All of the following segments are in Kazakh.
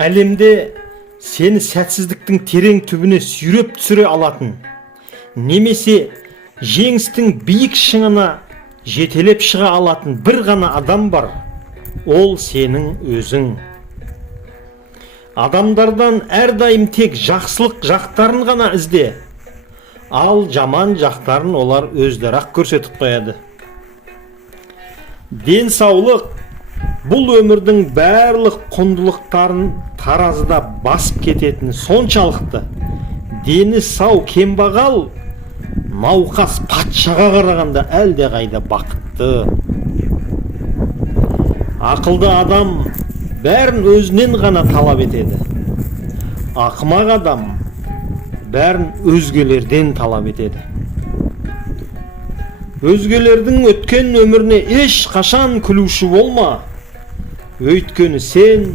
Әлемде сені сәтсіздіктің терең түбіне сүйреп түсіре алатын, немесе жеңістің биік шыңына жетелеп шыға алатын бір ғана адам бар, ол сенің өзің. Адамдардан әрдайым тек жақсылық жақтарын ғана ізде, ал жаман жақтарын олар өздері-ақ көрсетіп қояды. Денсаулық бұл өмірдің барлық құндылықтарын таразыда басып кететіні соншалықты, дені сау кембағал науқас патшаға қарағанда әлдеқайда бақытты. Ақылды адам бәрін өзінен ғана талап етеді. Ақымақ адам бәрін өзгелерден талап етеді. Өзгелердің өткен өміріне еш қашан күлуші болма. Өйткені сен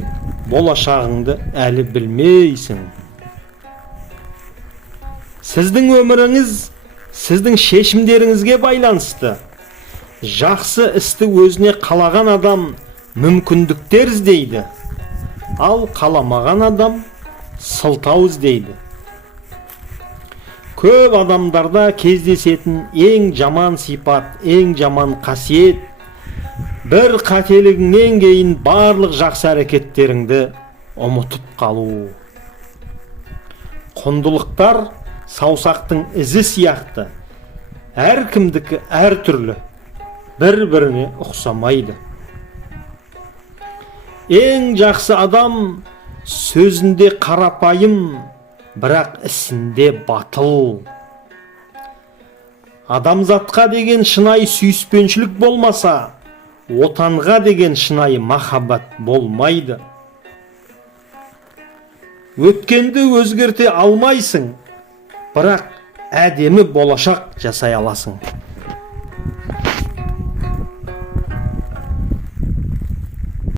болашағыңды әлі білмейсің. Сіздің өміріңіз сіздің шешімдеріңізге байланысты. Жақсы істі өзіне қалаған адам мүмкіндіктер іздейді, ал қаламаған адам сылтау іздейді. Көп адамдарда кездесетін ең жаман сипат, ең жаман қасиет, бір қателігіңнен кейін барлық жақсы әрекеттеріңді ұмытып қалу. Құндылықтар саусақтың ізі сияқты, әркімдікі әртүрлі, бір-біріне ұқсамайды. Ең жақсы адам сөзінде қарапайым, бірақ ісінде батыл. Адамзатқа деген шынайы сүйіспеншілік болмаса, отанға деген шынайы махаббат болмайды. Өткенді өзгерте алмайсың, бірақ әдемі болашақ жасай аласың.